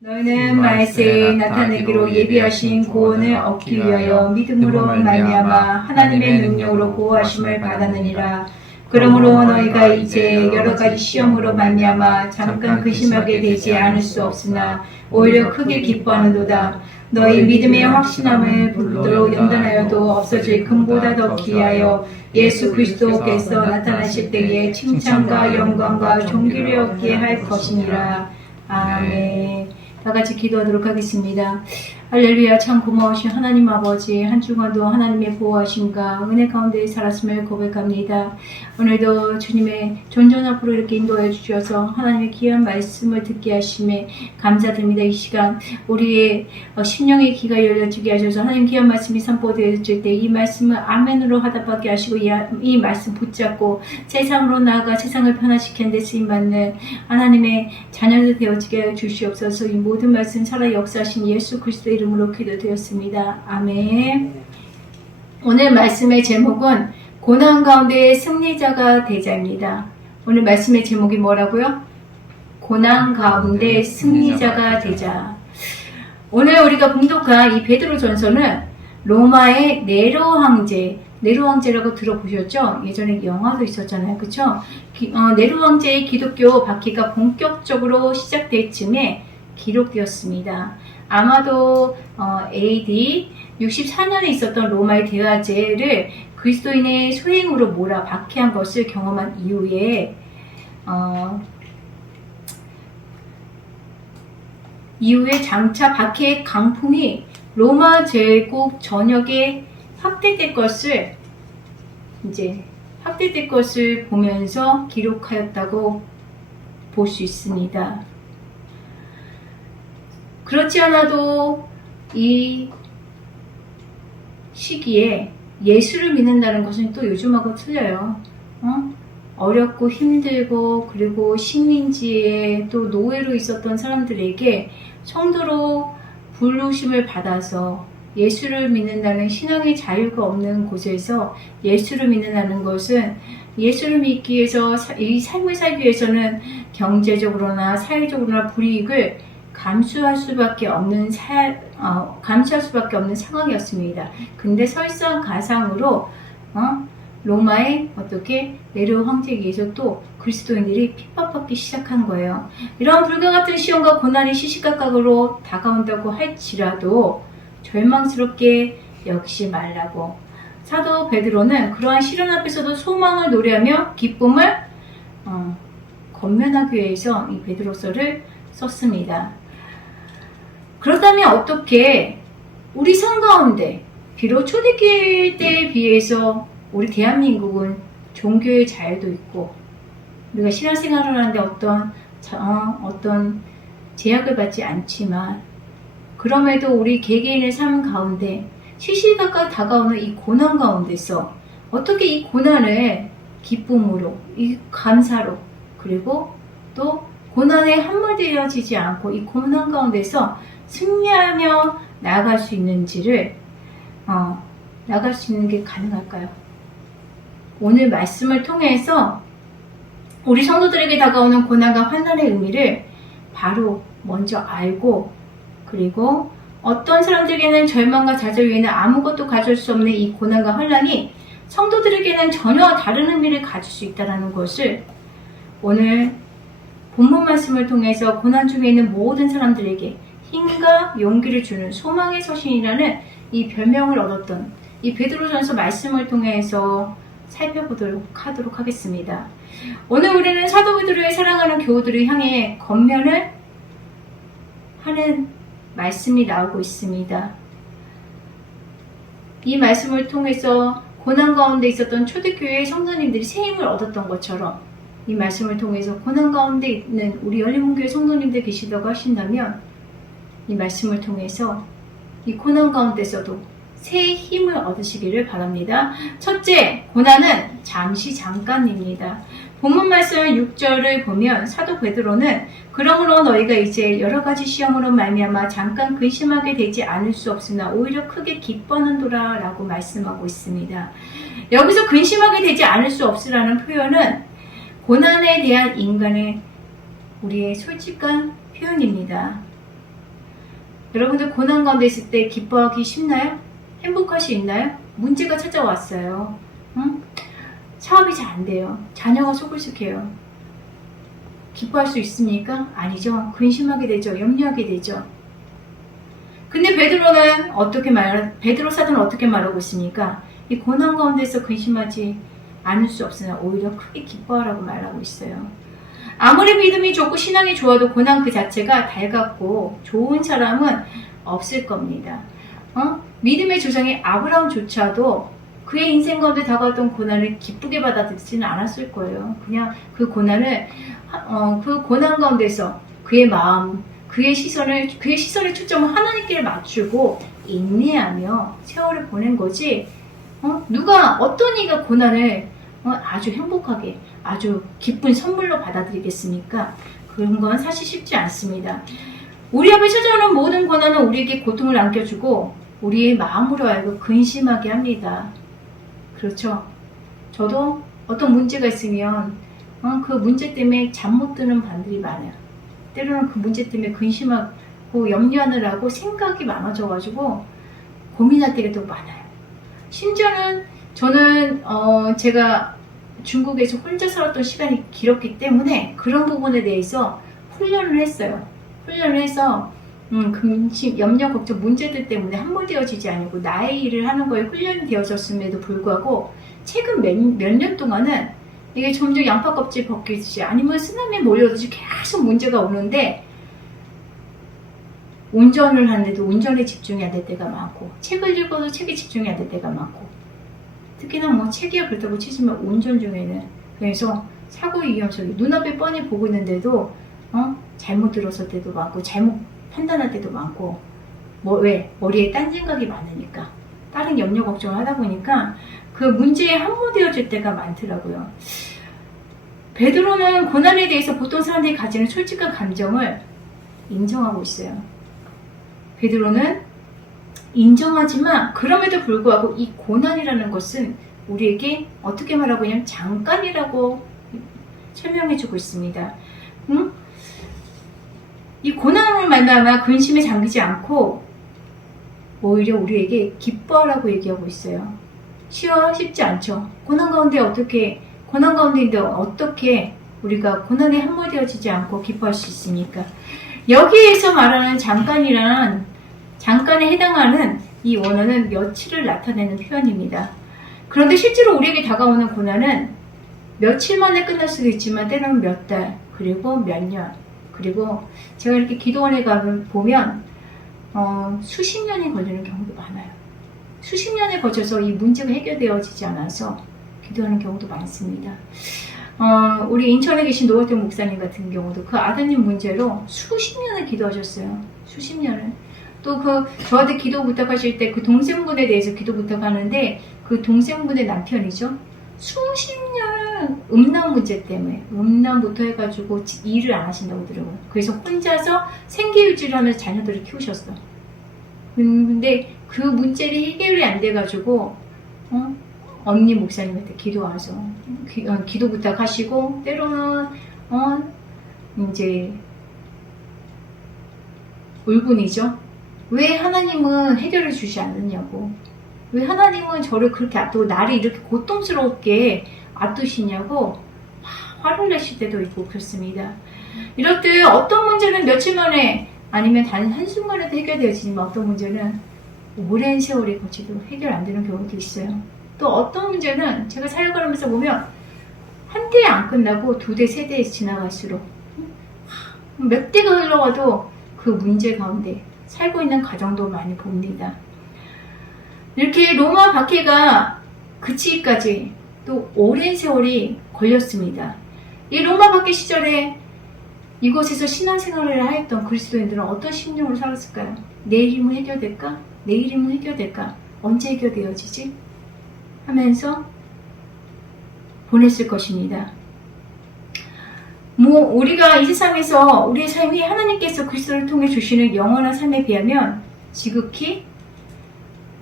너희는 말세에 나타내기로 예비하신 구원을 얻기 위하여 믿음으로 말미암아 하나님의 능력으로 보호하심을 받았느니라. 그러므로 너희가 이제 여러 가지 시험으로 말미암아 잠깐 근심하게 되지 않을 수 없으나 오히려 크게 기뻐하는도다. 너희 믿음의 확신함을 불로 연단하여도 없어질 금보다 더 귀하여 예수 그리스도께서 나타나실 때에 칭찬과 영광과 존귀를 얻게 할 것이니라. 아멘. 다 같이 기도하도록 하겠습니다. 할렐루야. 참 고마우신 하나님 아버지, 한 주간도 하나님의 보호하심과 은혜 가운데 살았음을 고백합니다. 오늘도 주님의 존전 앞으로 이렇게 인도하여 주셔서 하나님의 귀한 말씀을 듣게 하심에 감사드립니다. 이 시간 우리의 심령의 귀가 열려지게 하셔서 하나님 귀한 말씀이 선포되어질 때 이 말씀을 아멘으로 하답하게 하시고 이 말씀 붙잡고 세상으로 나아가 세상을 변화시키는 데 쓰임받는 하나님의 자녀들 되어지게 하여 주시옵소서. 이 모든 말씀 살아 역사하신 예수 그리스도의 이름으로 기도드렸습니다. 아멘. 오늘 말씀의 제목은 고난 가운데 승리자가 되자입니다. 오늘 말씀의 제목이 뭐라고요? 고난 가운데 승리자가 되자. 오늘 우리가 봉독한 이 베드로전서는 로마의 네로 황제라고 들어보셨죠? 예전에 영화도 있었잖아요. 그쵸? 네로 황제의 기독교 박해가 본격적으로 시작될 즈음에 기록되었습니다. 아마도 AD 64년에 있었던 로마의 대화제를 그리스도인의 소행으로 몰아 박해한 것을 경험한 이후에 장차 박해의 강풍이 로마 제국 전역에 확대될 것을 보면서 기록하였다고 볼 수 있습니다. 그렇지 않아도 이 시기에 예수를 믿는다는 것은 또 요즘하고 틀려요. 어렵고 힘들고 그리고 식민지에 또 노예로 있었던 사람들에게 성도로 부르심을 받아서 예수를 믿는다는 신앙의 자유가 없는 곳에서 예수를 믿는다는 것은 예수를 믿기 위해서 이 삶을 살기 위해서는 경제적으로나 사회적으로나 불이익을 감수할 수밖에 없는 상황이었습니다. 근데 설상가상으로 로마의 어떻게 네로 황제에 의해서 또 그리스도인들이 핍박받기 시작한 거예요. 이런 불과 같은 시험과 고난이 시시각각으로 다가온다고 할지라도 절망스럽게 여기지 말라고. 사도 베드로는 그러한 시련 앞에서도 소망을 노래하며 기쁨을 건면하기 위해서 이 베드로서를 썼습니다. 그렇다면 어떻게 우리 삶 가운데 비록 초대교회 때에 비해서 우리 대한민국은 종교의 자유도 있고 우리가 신앙생활을 하는데 어떤 제약을 받지 않지만 그럼에도 우리 개개인의 삶 가운데 시시각각 다가오는 이 고난 가운데서 어떻게 이 고난을 기쁨으로, 이 감사로, 그리고 또 고난에 함몰되어지지 않고 이 고난 가운데서 승리하며 나아갈 수 있는지를 나아갈 수 있는 게 가능할까요? 오늘 말씀을 통해서 우리 성도들에게 다가오는 고난과 환난의 의미를 바로 먼저 알고 그리고 어떤 사람들에게는 절망과 좌절 외에는 아무것도 가질 수 없는 이 고난과 환난이 성도들에게는 전혀 다른 의미를 가질 수 있다는 것을 오늘 본문 말씀을 통해서 고난 중에 있는 모든 사람들에게 힘과 용기를 주는 소망의 서신이라는 이 별명을 얻었던 이 베드로전서 말씀을 통해서 살펴보도록 하도록 하겠습니다. 오늘 우리는 사도 베드로의 사랑하는 교우들을 향해 권면을 하는 말씀이 나오고 있습니다. 이 말씀을 통해서 고난 가운데 있었던 초대교회의 성도님들이 새 힘을 얻었던 것처럼 이 말씀을 통해서 고난 가운데 있는 우리 열린문교회 성도님들 계시다고 하신다면 이 말씀을 통해서 이 고난 가운데서도 새 힘을 얻으시기를 바랍니다. 첫째, 고난은 잠깐입니다. 본문 말씀 6절을 보면 사도 베드로는 그러므로 너희가 이제 여러 가지 시험으로 말미암아 잠깐 근심하게 되지 않을 수 없으나 오히려 크게 기뻐하는도다 라고 말씀하고 있습니다. 여기서 근심하게 되지 않을 수 없으라는 표현은 고난에 대한 인간의 우리의 솔직한 표현입니다. 여러분들 고난 가운데 있을 때 기뻐하기 쉽나요? 행복할 수 있나요? 문제가 찾아왔어요. 응? 사업이 잘 안 돼요. 자녀가 소불쑥해요. 기뻐할 수 있습니까? 아니죠. 근심하게 되죠. 염려하게 되죠. 근데 베드로 사도는 어떻게 말하고 있습니까? 이 고난 가운데서 근심하지 않을 수 없으나 오히려 크게 기뻐하라고 말하고 있어요. 아무리 믿음이 좋고 신앙이 좋아도 고난 그 자체가 달갑고 좋은 사람은 없을 겁니다. 믿음의 조상인 아브라함조차도 그의 인생 가운데 다가왔던 고난을 기쁘게 받아들이지는 않았을 거예요. 그냥 그 고난을 그 고난 가운데서 그의 마음, 그의 시선의 초점을 하나님께 맞추고 인내하며 세월을 보낸 거지. 누가 어떤 이가 고난을 아주 행복하게 아주 기쁜 선물로 받아들이겠습니까? 그런 건 사실 쉽지 않습니다. 우리 앞에 찾아오는 모든 고난은 우리에게 고통을 안겨주고 우리의 마음으로 알고 근심하게 합니다. 그렇죠? 저도 어떤 문제가 있으면 그 문제 때문에 잠 못 드는 밤들이 많아요. 때로는 그 문제 때문에 근심하고 염려하느라고 생각이 많아져가지고 고민할 때가 더 많아요. 심지어는 저는 제가 중국에서 혼자 살았던 시간이 길었기 때문에 그런 부분에 대해서 훈련을 했어요. 훈련을 해서 근심, 염려, 걱정, 문제들 때문에 함몰되어지지 않고 나의 일을 하는 거에 훈련이 되어졌음에도 불구하고 최근 몇 년 동안은 이게 점점 양파 껍질 벗기듯이 아니면 쓰나미에 몰려오듯이 계속 문제가 오는데 운전을 하는데도 운전에 집중이 안 될 때가 많고 책을 읽어도 책에 집중이 안 될 때가 많고 특히나 뭐 책이야 그렇다고 치지만 운전 중에는 그래서 사고 위험성이 눈앞에 뻔히 보고 있는데도 잘못 들었을 때도 많고 잘못 판단할 때도 많고 왜? 머리에 딴 생각이 많으니까 다른 염려 걱정을 하다 보니까 그 문제에 함몰되어질 때가 많더라고요. 베드로는 고난에 대해서 보통 사람들이 가지는 솔직한 감정을 인정하고 있어요. 베드로는 인정하지만 그럼에도 불구하고 이 고난이라는 것은 우리에게 어떻게 말하고 있냐면 잠깐이라고 설명해주고 있습니다. 이 고난을 말미암아 근심에 잠기지 않고 오히려 우리에게 기뻐하라고 얘기하고 있어요. 쉽지 않죠. 고난 가운데인데 어떻게 우리가 고난에 함몰되어지지 않고 기뻐할 수 있습니까? 여기에서 말하는 잠깐에 해당하는 이 원어는 며칠을 나타내는 표현입니다. 그런데 실제로 우리에게 다가오는 고난은 며칠 만에 끝날 수도 있지만 때로는 몇 달, 그리고 몇 년, 그리고 제가 이렇게 기도원에 가보면 수십 년이 걸리는 경우도 많아요. 수십 년에 거쳐서 이 문제가 해결되어지지 않아서 기도하는 경우도 많습니다. 우리 인천에 계신 노월태 목사님 같은 경우도 그 아드님 문제로 수십 년을 기도하셨어요. 수십 년을. 또 저한테 기도 부탁하실 때 그 동생분에 대해서 기도 부탁하는데 그 동생분의 남편이죠. 수십 년을 음란 문제 때문에 음란부터 해가지고 일을 안 하신다고 하더라고요. 그래서 혼자서 생계유지를 하면서 자녀들을 키우셨어. 근데 그 문제를 해결이 안 돼가지고 언니 목사님한테 기도와서 기도 부탁하시고 때로는 이제 울분이죠. 왜 하나님은 해결해 주지 않느냐고, 왜 하나님은 저를 그렇게 앞두고 나를 이렇게 고통스럽게 앞두시냐고 화를 내실 때도 있고 그렇습니다. 이럴 때 어떤 문제는 며칠 만에 아니면 단 한순간에도 해결되어지지만 어떤 문제는 오랜 세월이 거치도 해결 안 되는 경우도 있어요. 또 어떤 문제는 제가 살아가면서 보면 한 대에 안 끝나고 두 대, 세 대에 지나갈수록 몇 대가 흘러가도 그 문제 가운데 살고 있는 가정도 많이 봅니다. 이렇게 로마 박해가 그치기까지 또 오랜 세월이 걸렸습니다. 이 로마 박해 시절에 이곳에서 신앙생활을 하였던 그리스도인들은 어떤 심령으로 살았을까요? 내일이면 해결될까? 내일이면 해결될까? 언제 해결되어지지? 하면서 보냈을 것입니다. 우리가 이 세상에서 우리의 삶이 하나님께서 그리스도를 통해 주시는 영원한 삶에 비하면 지극히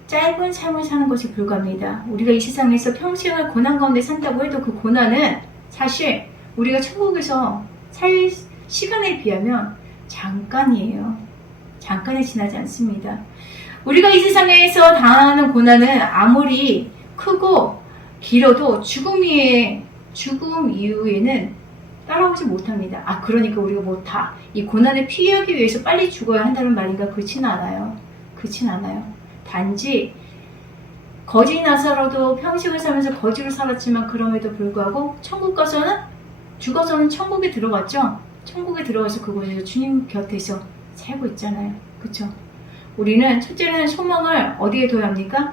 짧은 삶을 사는 것이 불가합니다. 우리가 이 세상에서 평생을 고난 가운데 산다고 해도 그 고난은 사실 우리가 천국에서 살 시간에 비하면 잠깐이에요. 잠깐에 지나지 않습니다. 우리가 이 세상에서 당하는 고난은 아무리 크고 길어도 죽음 이후에는 따라오지 못합니다. 그러니까 우리가 뭐 다 이 고난을 피하기 위해서 빨리 죽어야 한다는 말인가? 그렇진 않아요. 그렇진 않아요. 단지 거지 나서라도 평생을 살면서 거지로 살았지만 그럼에도 불구하고 천국 가서는 죽어서는 천국에 들어갔죠. 천국에 들어가서 그곳에서 주님 곁에서 살고 있잖아요. 그렇죠? 우리는 첫째는 소망을 어디에 둬야 합니까?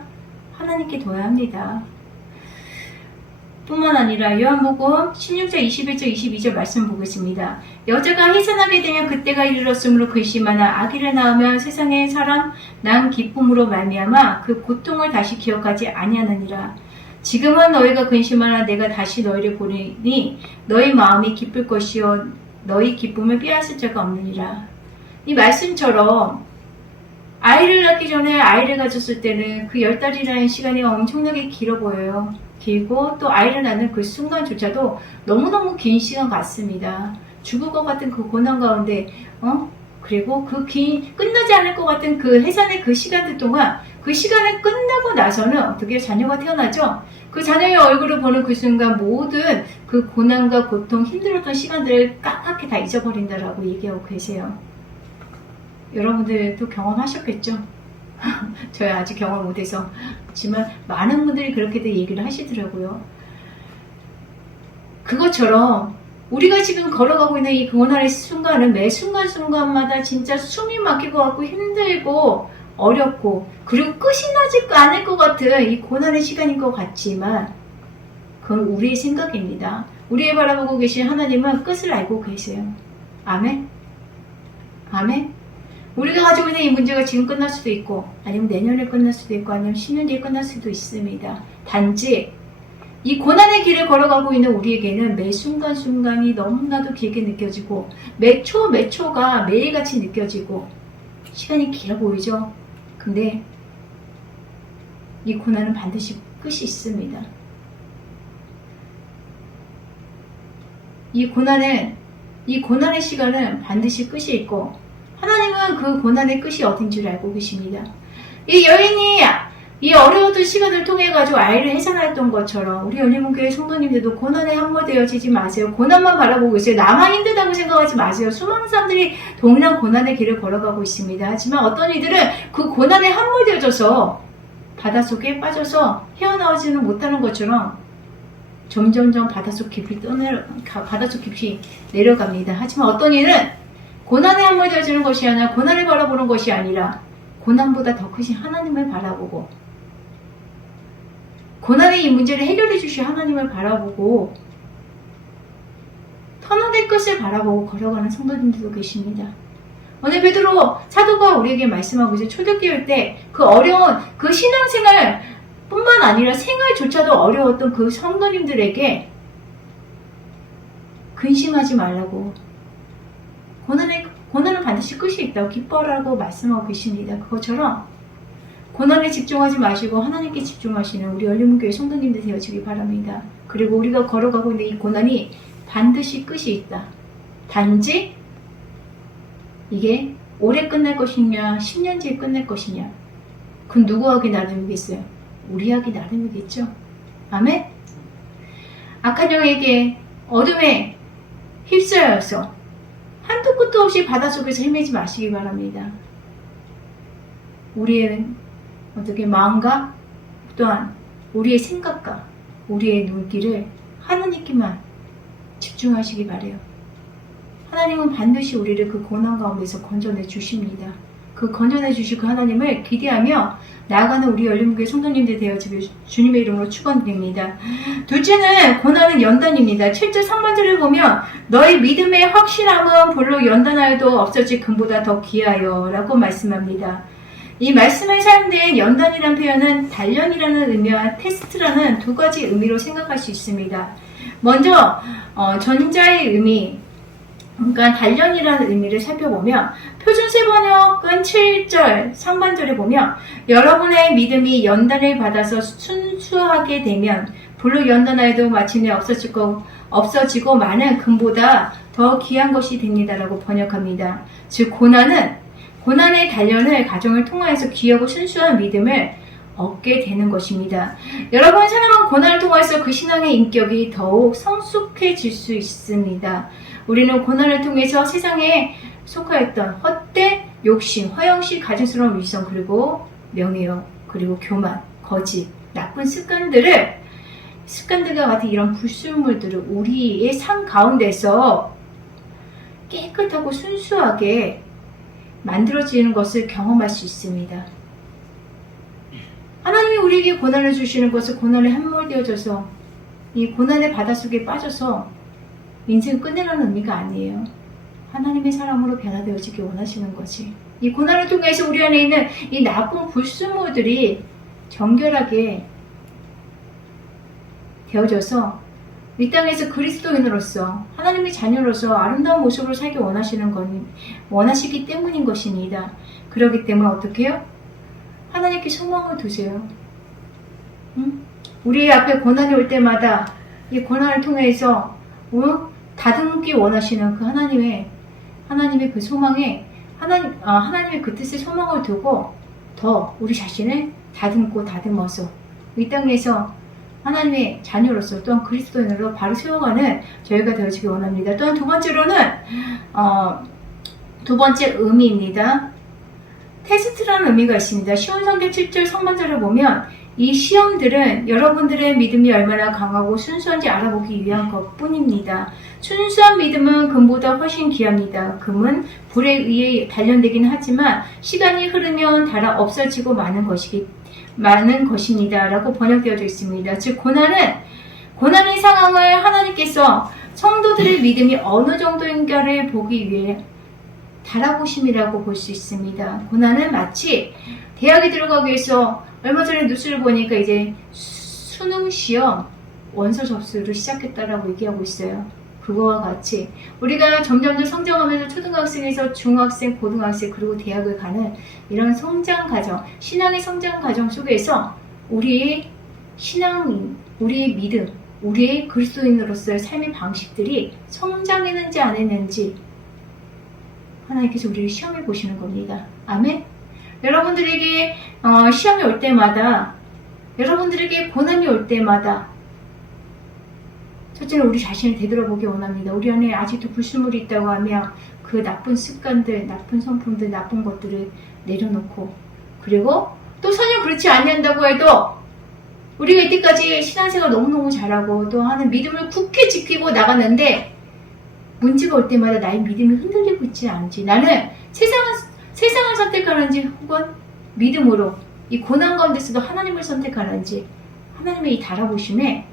하나님께 둬야 합니다. 뿐만 아니라 요한복음 16장 21절 22절 말씀 보겠습니다. 여자가 해산하게 되면 그때가 이르렀으므로 근심하나 아기를 낳으면 세상의 사람 난 기쁨으로 말미암아 그 고통을 다시 기억하지 아니하느니라. 지금은 너희가 근심하나 내가 다시 너희를 보리니 너희 마음이 기쁠 것이요 너희 기쁨을 빼앗을 자가 없느니라. 이 말씀처럼 아이를 낳기 전에 아이를 가졌을 때는 그 10달이라는 시간이 엄청나게 길어 보여요. 길고 또 아이를 낳는 그 순간조차도 너무너무 긴 시간 같습니다. 죽을 것 같은 그 고난 가운데 그리고 그 끝나지 않을 것 같은 그 해산의 그 시간들 동안 그 시간을 끝나고 나서는 어떻게 자녀가 태어나죠? 그 자녀의 얼굴을 보는 그 순간 모든 그 고난과 고통 힘들었던 시간들을 깜빡이 다 잊어버린다라고 얘기하고 계세요. 여러분들도 경험하셨겠죠? 저야 아직 경험 못해서 하지만 많은 분들이 그렇게들 얘기를 하시더라고요. 그것처럼 우리가 지금 걸어가고 있는 이 고난의 순간은 매 순간순간마다 진짜 숨이 막힐 것 같고 힘들고 어렵고 그리고 끝이 나지 않을 것 같은 이 고난의 시간인 것 같지만 그건 우리의 생각입니다. 우리의 바라보고 계신 하나님은 끝을 알고 계세요. 아멘? 아멘? 우리가 가지고 있는 이 문제가 지금 끝날 수도 있고 아니면 내년에 끝날 수도 있고 아니면 10년 뒤에 끝날 수도 있습니다. 단지 이 고난의 길을 걸어가고 있는 우리에게는 매 순간순간이 너무나도 길게 느껴지고 매 초가 매일같이 느껴지고 시간이 길어 보이죠? 근데 이 고난은 반드시 끝이 있습니다. 이 고난의 시간은 반드시 끝이 있고 하나님은 그 고난의 끝이 어딘지를 알고 계십니다. 이 여인이 이 어려웠던 시간을 통해 가지고 아이를 해산했던 것처럼 우리 열린문교회 성도님들도 고난에 함몰되어지지 마세요. 고난만 바라보고 있어요. 나만 힘들다고 생각하지 마세요. 수많은 사람들이 동일한 고난의 길을 걸어가고 있습니다. 하지만 어떤 이들은 그 고난에 함몰되어져서 바닷속에 빠져서 헤어나오지는 못하는 것처럼 점점점 바닷속 깊이 내려갑니다. 하지만 어떤 이는 고난에 함몰되어지는 것이 아니라 고난을 바라보는 것이 아니라 고난보다 더 크신 하나님을 바라보고 고난의 이 문제를 해결해 주실 하나님을 바라보고 터널의 끝을 바라보고 걸어가는 성도님들도 계십니다. 오늘 베드로 사도가 우리에게 말씀하고 이제 초대교회 때 그 어려운 그 신앙생활 뿐만 아니라 생활조차도 어려웠던 그 성도님들에게 근심하지 말라고 고난은 반드시 끝이 있다고 기뻐하라고 말씀하고 계십니다. 그것처럼 고난에 집중하지 마시고 하나님께 집중하시는 우리 열린문교회 성도님들 되어지기 바랍니다. 그리고 우리가 걸어가고 있는 이 고난이 반드시 끝이 있다. 단지 이게 올해 끝날 것이냐 10년 뒤에 끝날 것이냐 그건 누구 하기 나름이겠어요? 우리 하기 나름이겠죠? 아멘? 악한 영에게 어둠에 휩싸여서 한도 끝도 없이 바닷속에서 헤매지 마시기 바랍니다. 우리의 어떻게 마음과 또한 우리의 생각과 우리의 눈길을 하나님께만 집중하시기 바래요. 하나님은 반드시 우리를 그 고난 가운데서 건져내 주십니다. 그 건져내 주실 그 하나님을 기대하며 나아가는 우리 열린문교회 성도님들 되어지길 주님의 이름으로 축원드립니다. 둘째는 고난은 연단입니다. 7절 상반절을 보면 너의 믿음의 확신함은 볼로 연단하여도 없어질 금보다 더 귀하여 라고 말씀합니다. 이 말씀에 사용된 연단이라는 표현은 단련이라는 의미와 테스트라는 두 가지 의미로 생각할 수 있습니다. 먼저 전자의 의미, 그러니까 단련이라는 의미를 살펴보면 표준세 번역은 7절 상반절에 보면 여러분의 믿음이 연단을 받아서 순수하게 되면 불로 연단하여도 마침내 없어지고 많은 금보다 더 귀한 것이 됩니다라고 번역합니다. 즉 고난은 고난의 단련을 가정을 통하여서 귀하고 순수한 믿음을 얻게 되는 것입니다. 여러분, 사랑은 고난을 통해서 그 신앙의 인격이 더욱 성숙해질 수 있습니다. 우리는 고난을 통해서 세상에 속하였던 헛된 욕심, 허영심, 가증스러운 위선, 그리고 명예욕, 그리고 교만, 거짓, 나쁜 습관들과 같은 이런 불순물들을 우리의 삶 가운데서 깨끗하고 순수하게 만들어지는 것을 경험할 수 있습니다. 하나님이 우리에게 고난을 주시는 것을 고난에 함몰되어져서 이 고난의 바닷속에 빠져서 인생 끝내라는 의미가 아니에요. 하나님의 사람으로 변화되어지기 원하시는 거지. 이 고난을 통해서 우리 안에 있는 이 나쁜 불순물들이 정결하게 되어져서 이 땅에서 그리스도인으로서 하나님의 자녀로서 아름다운 모습으로 살기 원하시기 때문인 것입니다. 그렇기 때문에 어떻게 해요? 하나님께 소망을 두세요. 우리 앞에 고난이 올 때마다 이 고난을 통해서 다듬기 원하시는 그 하나님의 그 소망에 하나님의 그 뜻에 소망을 두고 더 우리 자신을 다듬어서 이 땅에서 하나님의 자녀로서 또한 그리스도인으로 바로 세워가는 저희가 되어지기 원합니다. 또한 두 번째 의미입니다. 테스트라는 의미가 있습니다. 시온성경 7절 상반절을 보면 이 시험들은 여러분들의 믿음이 얼마나 강하고 순수한지 알아보기 위한 것뿐입니다. 순수한 믿음은 금보다 훨씬 귀합니다. 금은 불에 의해 단련되긴 하지만 시간이 흐르면 닳아 없어지고 많은 것입니다. 라고 번역되어져 있습니다. 즉 고난의 상황을 하나님께서 성도들의 믿음이 어느 정도인가를 보기 위해 달아보심이라고 볼 수 있습니다. 고난은 마치 대학에 들어가기 위해서 얼마 전에 뉴스를 보니까 이제 수능 시험 원서 접수를 시작했다라고 얘기하고 있어요. 그거와 같이 우리가 점점 성장하면서 초등학생에서 중학생, 고등학생 그리고 대학을 가는 이런 성장 과정, 신앙의 성장 과정 속에서 우리의 우리의 믿음, 우리의 그리스도인으로서의 삶의 방식들이 성장했는지 안 했는지 하나님께서 우리를 시험해 보시는 겁니다. 아멘? 여러분들에게 시험이 올 때마다, 여러분들에게 고난이 올 때마다 첫째는 우리 자신을 되돌아보기 원합니다. 우리 안에 아직도 불순물이 있다고 하면 그 나쁜 습관들, 나쁜 성품들, 나쁜 것들을 내려놓고, 그리고 또 전혀 그렇지 않는다고 해도 우리가 이때까지 신앙생활 너무너무 잘하고 또 하는 믿음을 굳게 지키고 나갔는데 문제가 올 때마다 나의 믿음이 흔들리고 있지 않지. 나는 세상을 선택하는지 혹은 믿음으로 이 고난 가운데서도 하나님을 선택하는지 하나님의 이 달아보심에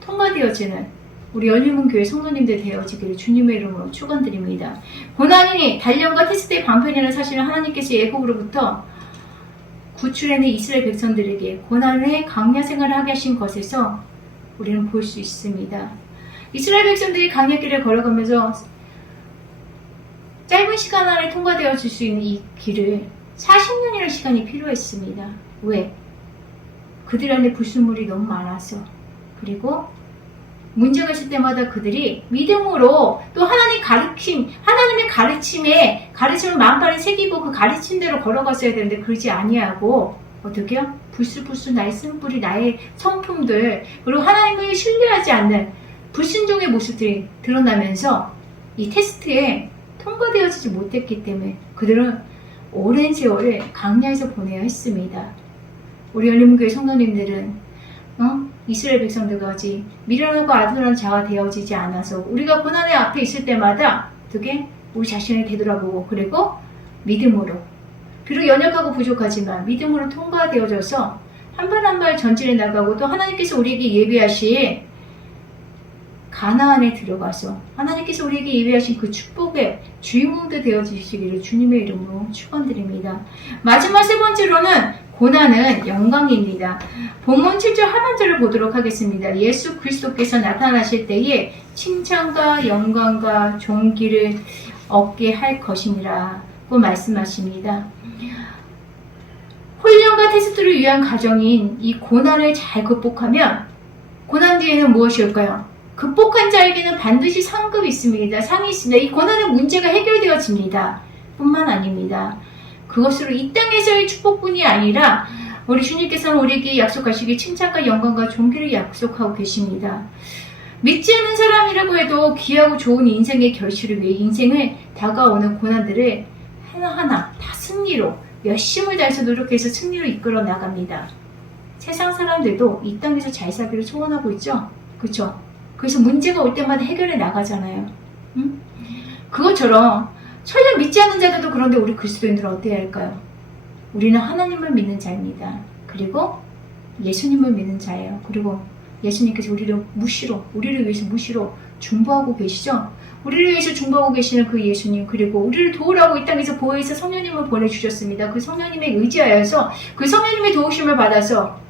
통과되어지는 우리 열린문교회 성도님들 되어지기를 주님의 이름으로 축원드립니다. 고난이 단련과 테스트의 방편이라는 사실은 하나님께서 애굽으로부터 구출해낸 이스라엘 백성들에게 고난의 강야 생활을 하게 하신 것에서 우리는 볼 수 있습니다. 이스라엘 백성들이 강야길을 걸어가면서 짧은 시간 안에 통과되어질 수 있는 이 길을 40년이라는 시간이 필요했습니다. 왜? 그들 안에 불순물이 너무 많아서, 그리고 문제가 있을 때마다 그들이 믿음으로 또 하나님의 가르침을 마음판에 새기고 그 가르침대로 걸어갔어야 되는데 그러지 아니하고 어떻게요? 불쑥불쑥 나의 쓴뿌리, 나의 성품들, 그리고 하나님을 신뢰하지 않는 불순종의 모습들이 드러나면서 이 테스트에 통과되어지지 못했기 때문에 그들은 오랜 세월을 강야에서 보내야 했습니다. 우리 열린문교회 성도님들은 이스라엘 백성들까지 미련하고 아둔한 자가 되어지지 않아서 우리가 고난의 앞에 있을 때마다 어떻게 우리 자신을 되돌아보고 그리고 믿음으로, 비록 연약하고 부족하지만 믿음으로 통과되어져서 한 발 한 발 전진해 나가고 또 하나님께서 우리에게 예비하신 가나안에 들어가서 하나님께서 우리에게 예비하신 그 축복의 주인공도 되어주시기를 주님의 이름으로 축원드립니다. 마지막 세 번째로는 고난은 영광입니다. 본문 7절 하반절을 보도록 하겠습니다. 예수 그리스도께서 나타나실 때에 칭찬과 영광과 존귀를 얻게 할 것이니라고 말씀하십니다. 훈련과 테스트를 위한 과정인 이 고난을 잘 극복하면 고난 뒤에는 무엇이 올까요? 극복한 자에게는 반드시 상급이 있습니다. 상이 있습니다. 이 고난의 문제가 해결되어집니다. 뿐만 아닙니다. 그것으로 이 땅에서의 축복뿐이 아니라 우리 주님께서는 우리에게 약속하시기 칭찬과 영광과 존귀를 약속하고 계십니다. 믿지 않는 사람이라고 해도 귀하고 좋은 인생의 결실을 위해 인생을 다가오는 고난들을 하나하나 다 승리로 열심을 다해서 노력해서 승리로 이끌어 나갑니다. 세상 사람들도 이 땅에서 잘 살기를 소원하고 있죠? 그렇죠? 그래서 문제가 올 때마다 해결해 나가잖아요. 응? 그것처럼 설령 믿지 않는 자들도 그런데 우리 그리스도인들은 어때야 할까요? 우리는 하나님을 믿는 자입니다. 그리고 예수님을 믿는 자예요. 그리고 예수님께서 우리를 위해서 무시로 중보하고 계시죠? 우리를 위해서 중보하고 계시는 그 예수님, 그리고 우리를 도우라고 이 땅에서 보혜사 성령님을 보내주셨습니다. 그 성령님에 의지하여서 그 성령님의 도우심을 받아서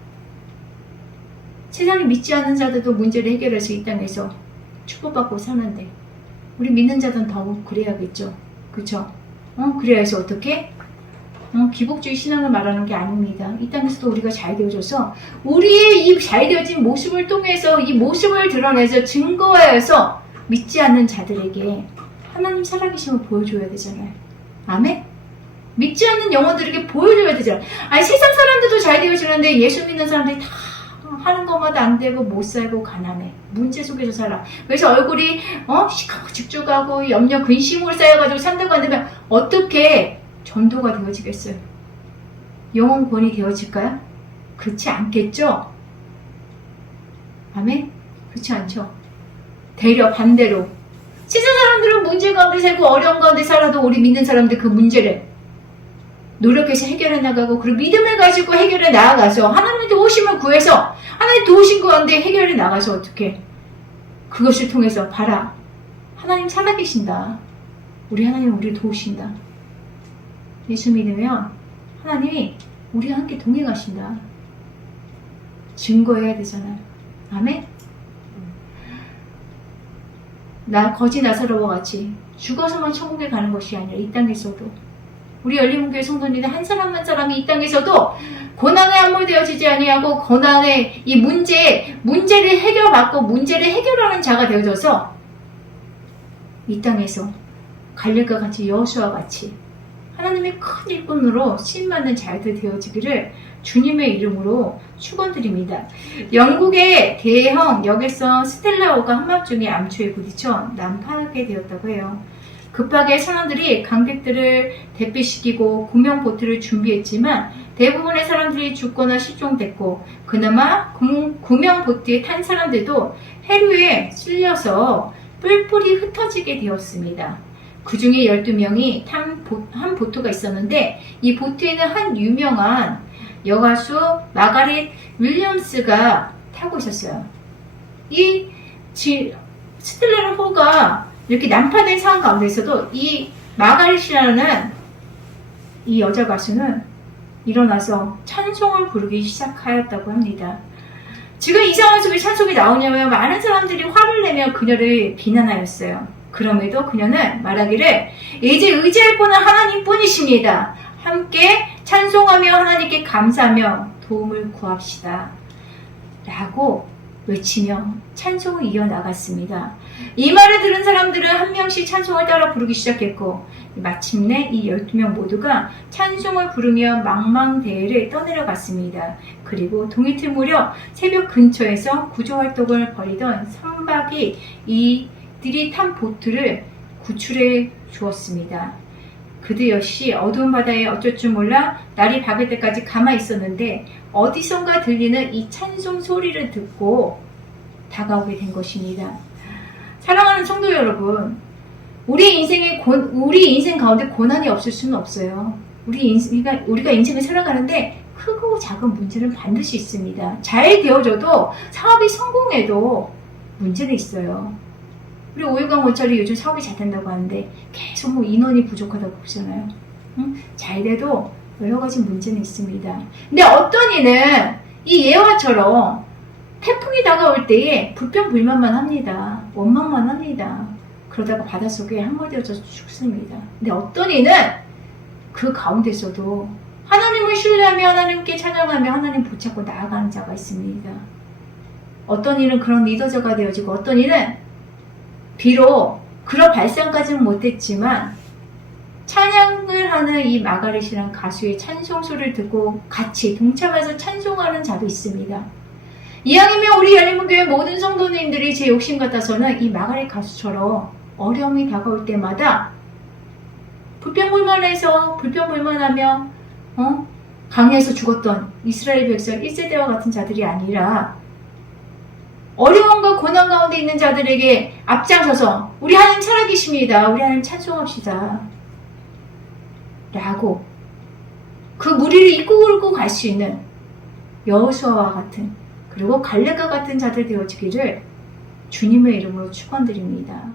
세상에 믿지 않는 자들도 문제를 해결해서 이 땅에서 축복받고 사는데 우리 믿는 자들은 더욱 그래야겠죠. 그쵸? 그래야 해서 어떻게? 기복주의 신앙을 말하는 게 아닙니다. 이 땅에서도 우리가 잘 되어져서 우리의 이 잘 되어진 모습을 통해서 이 모습을 드러내서 증거하여서 믿지 않는 자들에게 하나님 살아계심을 보여줘야 되잖아요. 아멘? 믿지 않는 영혼들에게 보여줘야 되잖아요. 아니 세상 사람들도 잘 되어지는데 예수 믿는 사람들이 다 하는 것마다 안 되고 못 살고 가난해. 문제 속에서 살아. 그래서 얼굴이 시커멓고 죽죽하고 염려 근심으로 쌓여가지고 산다고 한다면 어떻게 전도가 되어지겠어요? 영혼 권이 되어질까요? 그렇지 않겠죠? 아멘? 그렇지 않죠? 되려 반대로 세상 사람들은 문제 가운데 살고 어려운 가운데 살아도 우리 믿는 사람들 그 문제를 노력해서 해결해 나가고 그리고 믿음을 가지고 해결해 나아가서 하나님의 도우심을 구해서 하나님 도우신 가운데 해결해 나가서 어떻게 그것을 통해서 봐라 하나님 살아계신다. 우리 하나님 우리를 도우신다. 예수 믿으면 하나님이 우리와 함께 동행하신다. 증거해야 되잖아요. 아멘? 거지 나사로와 같이 죽어서만 천국에 가는 것이 아니라 이 땅에서도 우리 열린문교회 성도님들 한 사람 한 사람이 이 땅에서도 고난에 함몰되어지지 아니하고 고난의 이 문제를 해결받고 문제를 해결하는 자가 되어져서 이 땅에서 갈렙과 같이 여호수아와 같이 하나님의 큰 일꾼으로 쓰임받는 자들 되어지기를 주님의 이름으로 축원드립니다. 영국의 대형 여객선 스텔라호가 한밤중에 암초에 부딪혀 난파하게 되었다고 해요. 급하게 선원들이 관객들을 대피시키고 구명보트를 준비했지만 대부분의 사람들이 죽거나 실종됐고 그나마 구명보트에 탄 사람들도 해류에 쓸려서 뿔뿔이 흩어지게 되었습니다. 그 중에 12명이 탄 한 보트가 있었는데 이 보트에는 한 유명한 여가수 마가렛 윌리엄스가 타고 있었어요. 이 스텔라호가 이렇게 난파된 상황 가운데서도 이 마가렛이라는 이 여자 가수는 일어나서 찬송을 부르기 시작하였다고 합니다. 지금 이 상황 속에 찬송이 나오냐면 많은 사람들이 화를 내며 그녀를 비난하였어요. 그럼에도 그녀는 말하기를 이제 의지할 분은 하나님 뿐이십니다. 함께 찬송하며 하나님께 감사하며 도움을 구합시다. 라고 외치며 찬송을 이어나갔습니다. 이 말을 들은 사람들은 한 명씩 찬송을 따라 부르기 시작했고 마침내 이 12명 모두가 찬송을 부르며 망망대해를 떠내려갔습니다. 그리고 동이틀 무렵 새벽 근처에서 구조활동을 벌이던 선박이 이들이 탄 보트를 구출해 주었습니다. 그들 역시 어두운 바다에 어쩔 줄 몰라 날이 밝을 때까지 가만히 있었는데 어디선가 들리는 이 찬송 소리를 듣고 다가오게 된 것입니다. 사랑하는 성도 여러분, 우리 인생 가운데 고난이 없을 수는 없어요. 우리가 인생을 살아가는데 크고 작은 문제는 반드시 있습니다. 잘 되어져도 사업이 성공해도 문제는 있어요. 우리 오일강 원철이 요즘 사업이 잘 된다고 하는데 계속 인원이 부족하다고 그러잖아요. 잘 돼도 여러 가지 문제는 있습니다. 근데 어떤 이는 이 예화처럼 태풍이 다가올 때에 불평불만만 합니다. 원망만 합니다. 그러다가 바닷속에 함몰되어져서 죽습니다. 근데 어떤 이는 그 가운데서도 하나님을 신뢰하며 하나님께 찬양하며 하나님 붙잡고 나아가는 자가 있습니다. 어떤 이는 그런 리더자가 되어지고 어떤 이는 비록 그런 발상까지는 못했지만 찬양을 하는 이 마가렛이라는 가수의 찬송소를 듣고 같이 동참해서 찬송하는 자도 있습니다. 이왕이면 우리 열린문교회 모든 성도님들이 제 욕심 같아서는 이 마가렛 가수처럼 어려움이 다가올 때마다 불평불만하며 강야에서 죽었던 이스라엘 백성 1세대와 같은 자들이 아니라 어려움과 고난 가운데 있는 자들에게 앞장서서 우리 하나님 살아계십니다. 우리 하나님 찬송합시다. 라고 그 무리를 이끌고 갈 수 있는 여호수아와 같은, 그리고 갈렙과 같은 자들 되어지기를 주님의 이름으로 축원드립니다.